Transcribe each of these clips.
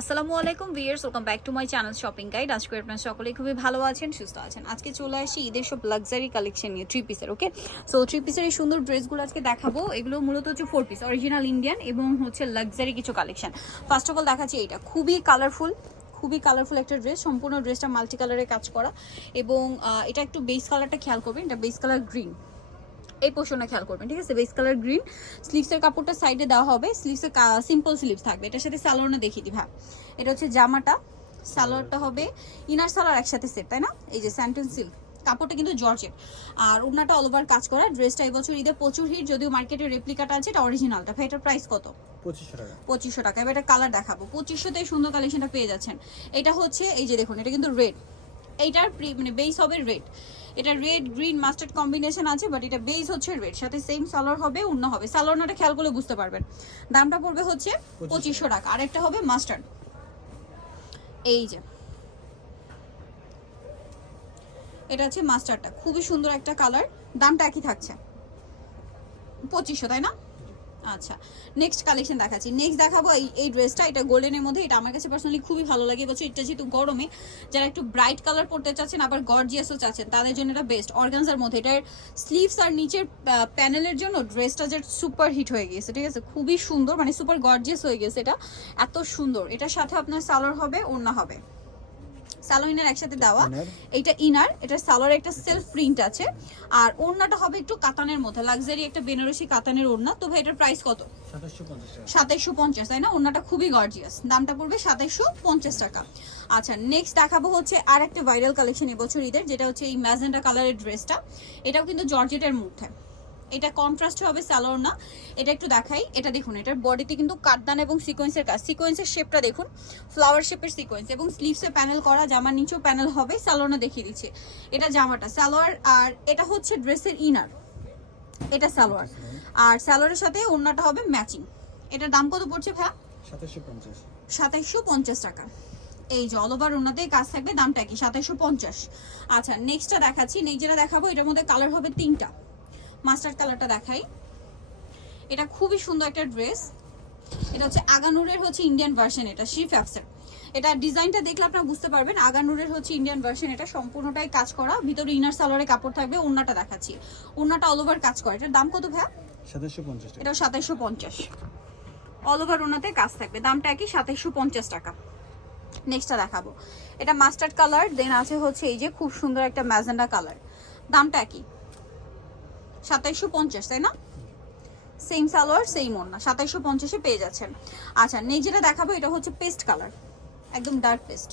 আসসালামু আলাইকুম viewers welcome back to my channel shopping guide. আজকে আপনারা সকলে খুবই ভালো আছেন, সুস্থ আছেন। আজকে চলে আসি ঈদের সব লাক্সারি কালেকশন নিয়ে থ্রি পিসের ওকে সো থ্রি পিসের এই সুন্দর ড্রেসগুলো আজকে দেখাবো। এগুলো মূলত হচ্ছে ফোর পিস অরিজিনাল ইন্ডিয়ান এবং হচ্ছে লাক্সারি কিছু কালেকশন ফার্স্ট অফ অল দেখাচ্ছি এইটা, খুবই কালারফুল খুবই কালারফুল একটা ড্রেস সম্পূর্ণ ড্রেসটা মাল্টি কালারে কাজ করা। এবং এটা একটু বেস কালারটা খেয়াল করবেন, এটা বেস কালার গ্রিন এই পোর্শনটা খেয়াল করবেন ঠিক আছে? বেস কালার গ্রিন স্লিভসের কাপড়টা সাইডে দেওয়া হবে স্লিভসে সিম্পল স্লিভস থাকবে। এটার সাথে সালোয়ারটা দেখিয়ে দিই হ্যাঁ এটা হচ্ছে জামাটা সালোয়ারটা হবে ইনার সালোয়ার একসাথে সেট তাই না? এই যে স্যান্টন সিল্ক কাপড়টা কিন্তু জর্জেট। আর ওড়নাটা অল ওভার কাজ করা ড্রেসটা এবছর ঈদে প্রচুর হিট যদিও মার্কেটের রেপ্লিকাটা আছে এটা অরিজিনালটা ভাই এটার প্রাইস কত? পঁচিশশো টাকা। পঁচিশশো টাকা। এবার এটা কালার দেখাবো। পঁচিশশোতে সুন্দর কালেকশনটা পেয়ে যাচ্ছেন। এটা হচ্ছে এই যে দেখুন এটা কিন্তু রেড এইটার প্রি মানে বেস হবে রেড এটা রেড গ্রিন মাস্টার্ড কম্বিনেশন আছে বাট এটা বেস হচ্ছে রেড সাথে সেম সালোয়ার হবে অন্য হবে। সালোয়ারটা খেয়াল করলে বুঝতে পারবেন। দামটা পড়বে হচ্ছে পঁচিশশো টাকা। আর একটা হবে মাস্টার্ড এই যে। এটা হচ্ছে মাস্টারটা খুবই সুন্দর একটা কালার দামটা একই থাকছে। পঁচিশশো তাই না? আচ্ছা নেক্সট কালেকশন দেখাচ্ছি। নেক্সট দেখাবো এই এই ড্রেসটা এটা গোল্ডেনের মধ্যে, এটা আমার কাছে পার্সোনালি খুবই ভালো লাগে। বলছে, এটা যেহেতু গরমে, যারা একটু ব্রাইট কালার পড়তে চাচ্ছেন, আবার গর্জিয়াসও চাচ্ছেন, তাদের জন্য এটা বেস্ট অর্গানজার মধ্যে, এটার স্লিভস আর নিচের প্যানেলের জন্য ড্রেসটা যে সুপার হিট হয়ে গিয়েছে ঠিক আছে? খুবই সুন্দর মানে সুপার গর্জিয়াস হয়ে গেছে এটা। এত সুন্দর। এটার সাথে আপনার সালোয়ার হবে, ওড়না হবে। সালোইনের একসাথে দেওয়া? এইটা ইনার এটা সালোয়ার একটা সেলফ প্রিন্ট আছে। আর ওড়নাটা হবে একটু কাতানের মধ্যে লাক্সারি একটা বেনারসি কাতানের ওড়না। তো ভাই এটার প্রাইস কত? সাতাইশশো পঞ্চাশ তাই না? ওড়নাটা খুবই গর্জিয়াস দামটা পড়বে সাতাইশশো পঞ্চাশ টাকা। আচ্ছা নেক্সট দেখাবো হচ্ছে আর একটা ভাইরাল কালেকশন এবছর ঈদের যেটা হচ্ছে এই ম্যাজেন্ডা কালারের ড্রেসটা এটাও কিন্তু জর্জেটের মধ্যে। এটা কন্ট্রাস্ট হবে স্যালোর না। এটা একটু দেখাই এটা দেখুন এটার বডিতে কিন্তু কাটদান এবং সিকোয়েন্সের কাজ। সিকোয়েন্সের শেপটা দেখুন ফ্লাওয়ার শেপের সিকোয়েন্স এবং স্লিভসে প্যানেল করা জামার নিচেও প্যানেল হবে স্যালোনা দেখিয়ে দিচ্ছে। এটা জামাটা সালোয়ার আর এটা হচ্ছে ড্রেসের ইনার এটা সালোয়ার আর সালোয়ারের সাথে ওড়নাটা হবে ম্যাচিং এটার দাম কত পড়ছে ভাইয়া? সাতাশশো পঞ্চাশ। সাতাইশশো পঞ্চাশ টাকা। এই যে অল ওভার ওনাতে কাজ থাকবে দামটা কি? সাতাইশশো পঞ্চাশ। আচ্ছা নেক্সটটা দেখাচ্ছি। নেক্সট যেটা দেখাবো এটার মধ্যে কালার হবে তিনটা। মাস্টার্ড কালারটা দেখাই। এটা খুবই সুন্দর একটা ড্রেস। এটা হচ্ছে আগানুরের হচ্ছে ইন্ডিয়ান ভার্সন এটা শ্রী ফ্যাপসের এটা ডিজাইনটা দেখলে আপনারা বুঝতে পারবেন আগানুরের হচ্ছে ইন্ডিয়ান ভার্সন এটা সম্পূর্ণটাই কাজ করা। ভিতরে ইনার সালোয়ারে কাপড় থাকবে ওড়নাটা দেখাচ্ছি। ওড়নাটা অল ওভার কাজ করা। এটার দাম কত ভাইয়া? সাতাশশো পঞ্চাশ এটা সাতাইশশো পঞ্চাশ। অল ওভার ওনাতে কাজ থাকবে। দামটা একই সাতাইশশো পঞ্চাশ টাকা। নেক্সটটা দেখাবো। এটা মাস্টার্ড কালার দেন আছে হচ্ছে এই যে খুব সুন্দর একটা ম্যাজেন্ডা কালার দামটা একই। সাতাইশশো পঞ্চাশ, তাই না? সেম সালোয়ার সেম ওড়না সাতাইশশো পঞ্চাশে পেয়ে যাচ্ছেন। আচ্ছা নেই যেটা দেখাবো, এটা হচ্ছে পেস্ট কালার একদম ডার্ক পেস্ট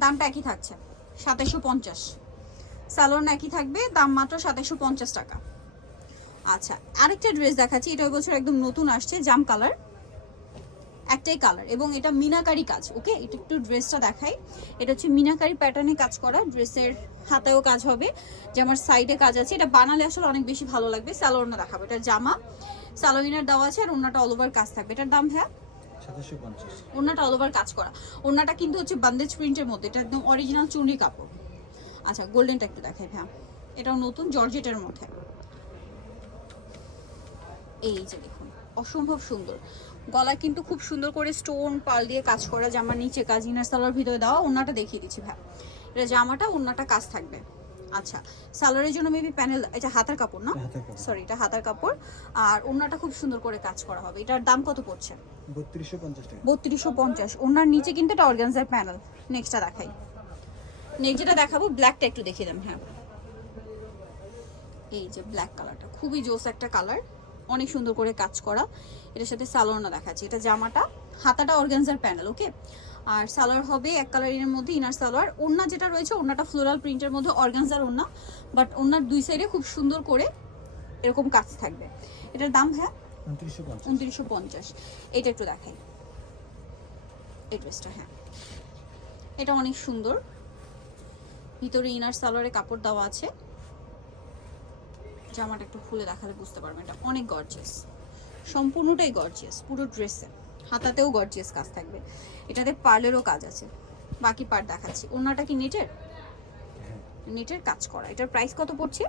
দামটা একই থাকছে, সাতাইশশো পঞ্চাশ। সালোয়ার একই থাকবে, দাম মাত্র সাতাইশশো পঞ্চাশ টাকা। আচ্ছা আরেকটা ড্রেস দেখাচ্ছি, এটা বছর একদম নতুন আসছে, জাম কালার একটাই কালার এবং এটা মিনাকারি কাজ ওকে এটা একটু ড্রেসটা দেখাই। এটা হচ্ছে মিনাকারি প্যাটার্নে কাজ করা ড্রেসের হাতেও কাজ হবে। যে আমার সাইডে কাজ আছে এটা বানালে আসলে অনেক বেশি ভালো লাগবে। স্যালোনা দেখাবো এটা জামা। স্যালোইনের দেওয়া আছে আর ওনাটা অল ওভার কাজ থাকবে। এটার দাম হ্যাঁ ওড়নাটা অল ওভার কাজ করা। ওড়নাটা কিন্তু হচ্ছে বান্দেজ প্রিন্টের মধ্যে এটা একদম অরিজিনাল চুনরি কাপড়। আচ্ছা গোল্ডেনটা একটু দেখাই হ্যাঁ এটাও নতুন জর্জেটের মধ্যে। এই যে দেখুন অসম্ভব সুন্দর। গলায় কিন্তু খুব সুন্দর করে স্টোন পাল দিয়ে কাজ করা জামার নিচে কাজ ইনার সালোয়ার ভিতরে দেওয়া ওড়নাটা দেখিয়ে দিচ্ছি ভাই। এটা জামাটা ওড়নাটা কাজ থাকবে। আচ্ছা সালোয়ারের জন্য মেবি প্যানেল এটা হাতার কাপড় না? সরি এটা হাতার কাপড়। আর ওড়নাটা খুব সুন্দর করে কাজ করা হবে। এটার দাম কত পড়ছে? বত্রিশশো পঞ্চাশ বত্রিশশো পঞ্চাশ। ওনার নিচে কিন্তু এটা অর্গানজার প্যানেল নেক্সটটা দেখাই। নেক্সট যেটা দেখাবো ব্ল্যাকটা একটু দেখিয়ে দেন হ্যাঁ। এই যে ব্ল্যাক কালারটা খুবই জোস একটা কালার অনেক সুন্দর করে কাজ করা। এটার সাথে সালোয়ারটা দেখাচ্ছি। এটা জামাটা হাতাটা অর্গানজার প্যানেল ওকে? আর সালোয়ার হবে এক কালারের মধ্যে ইনার সালোয়ার। ওড়না যেটা রয়েছে ওড়নাটা ফ্লোরাল প্রিন্টের মধ্যে অর্গানজার ওড়না। বাট ওড়নার দুই সাইডে খুব সুন্দর করে এরকম কাজ থাকবে। এটার দাম হ্যাঁ উনত্রিশশো পঞ্চাশ। এটা একটু দেখাই। এই ড্রেসটা হ্যাঁ। এটা অনেক সুন্দর। ভিতরে ইনার সালোয়ারে কাপড় দেওয়া আছে। জামাটা একটু খুলে দেখালে বুঝতে পারবেন এটা অনেক গর্জিয়াস সম্পূর্ণটাই গর্জিয়াস পুরো ড্রেসে হাতাতেও গর্জিয়াস কাজ থাকবে। এটাতে পার্লেরও কাজ আছে। বাকি পার্ট দেখাচ্ছি। ওনাটা কি নেটের? হ্যাঁ। নেটের কাজ করা। এটার প্রাইস কত পড়ছে?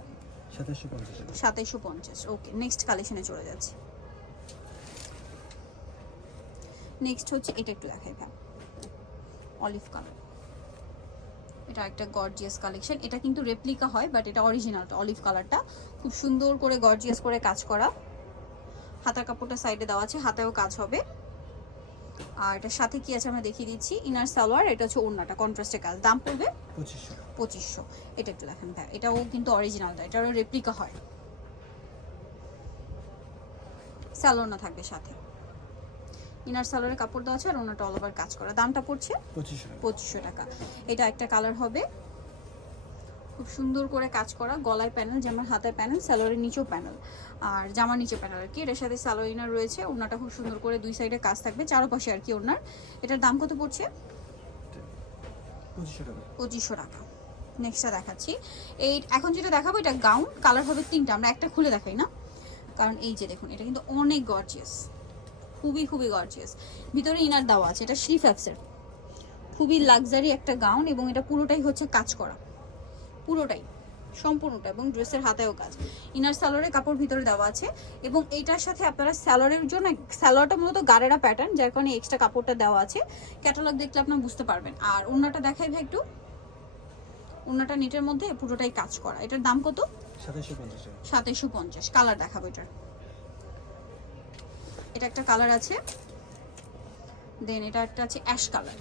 সাতাশশো পঞ্চাশ। ওকে নেক্সট কালেকশনে চলে যাচ্ছে। নেক্সট হচ্ছে এটা একটু দেখাই ভ্যাম অলিভ কালার এটা একটা গর্জিয়াস কালেকশন এটা কিন্তু রেপ্লিকা হয় বাট এটা অরিজিনালটা অলিভ কালারটা খুব সুন্দর করে গর্জিয়াস করে কাজ করা। হাতার কাপড়টা সাইডে দেওয়া আছে হাতেও কাজ হবে। আর এটার সাথে কি আছে আমরা দেখিয়ে দিচ্ছি ইনার সালোয়ার এটা হচ্ছে ওড়নাটা কন্ট্রাস্টে কাজ। দাম পড়বে? পঁচিশশো। পঁচিশশো। এটা একটু দেখেন ভাই এটাও কিন্তু অরিজিনালটা এটারও রেপ্লিকা হয়। স্যালোনা থাকবে সাথে। ইনার সালোয়ারের কাপড় দেওয়া আছে আর ওনাটা অল ওভার কাজ করা। দামটা পড়ছে পঁচিশশো টাকা। এটা একটা কালার হবে। খুব সুন্দর করে কাজ করা গলায় প্যানেল যেমন হাতের প্যানেল স্যালোয়ারের নিচেও প্যানেল। আর জামার নিচে প্যানেল আর কি। এটার সাথে স্যালোয়ার ইনার রয়েছে। ওনাটা খুব সুন্দর করে দুই সাইডে কাজ থাকবে চারপাশে আর কি ওনার এটার দাম কত পড়ছে? পঁচিশশো টাকা। নেক্সটটা দেখাচ্ছি। এই এখন যেটা দেখাবো এটা গাউন কালার হবে তিনটা। আমরা একটা খুলে দেখাই না। কারণ এই যে দেখুন এটা কিন্তু অনেক গর্জিয়াস খুবই খুবই গর্জিয়াস ভিতরে ইনার দেওয়া আছে এটা শ্রী ফ্যাপসের খুবই লাক্সারি একটা গাউন এবং এটা পুরোটাই হচ্ছে কাজ করা। পুরোটাই সম্পূর্ণটা এবং ড্রেসের হাতেও কাজ। ইনার স্যালোয়ারের কাপড় ভিতরে দেওয়া আছে এবং এইটার সাথে আপনারা স্যালোয়ারের জন্য স্যালোয়ারটা মূলত গাড়েরা প্যাটার্ন যার কারণে এক্সট্রা কাপড়টা দেওয়া আছে। ক্যাটালগ দেখলে আপনারা বুঝতে পারবেন। আর ওনাটা দেখাই ভাই একটু। ওনাটা নেটের মধ্যে পুরোটাই কাজ করা। এটার দাম কত? টাকা। পঞ্চাশ। কালার দেখাবো এটার। এটা একটা কালার আছে। দেন এটা একটা আছে অ্যাশ কালার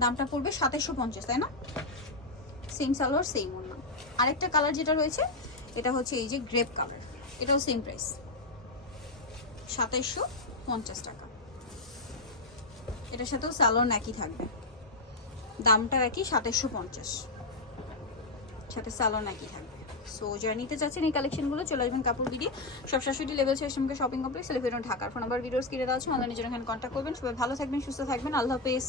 দামটা পড়বে সাতাইশশো পঞ্চাশ, তাই না? সেম সালোয়ার সেম ওনা আরেকটা কালার যেটা রয়েছে, এটা হচ্ছে এই যে গ্রেপ কালার এটাও সেম প্রাইস সাতাইশশো পঞ্চাশ টাকা। এটার সাথেও স্যালোন একই থাকবে। দামটা একই, সাতাইশশো পঞ্চাশ। সাথে স্যালোন একই থাকবে। সো যারা নিতে চাচ্ছেন এই কালেকশনগুলো চলে আসবেন কাপড় বিডি সব শাশুড়ি লেভেল সেসমকে শপিং কমপ্লেক্স এলিভেন ঢাকার ফোন নাম্বার ভিডিওস কিনে দেওয়া আছে অনলাইনে জন্য এখানে কন্ট্যাক্ট করবেন। সবাই ভালো থাকবেন, সুস্থ থাকবেন। আল্লাহ হাফেজ।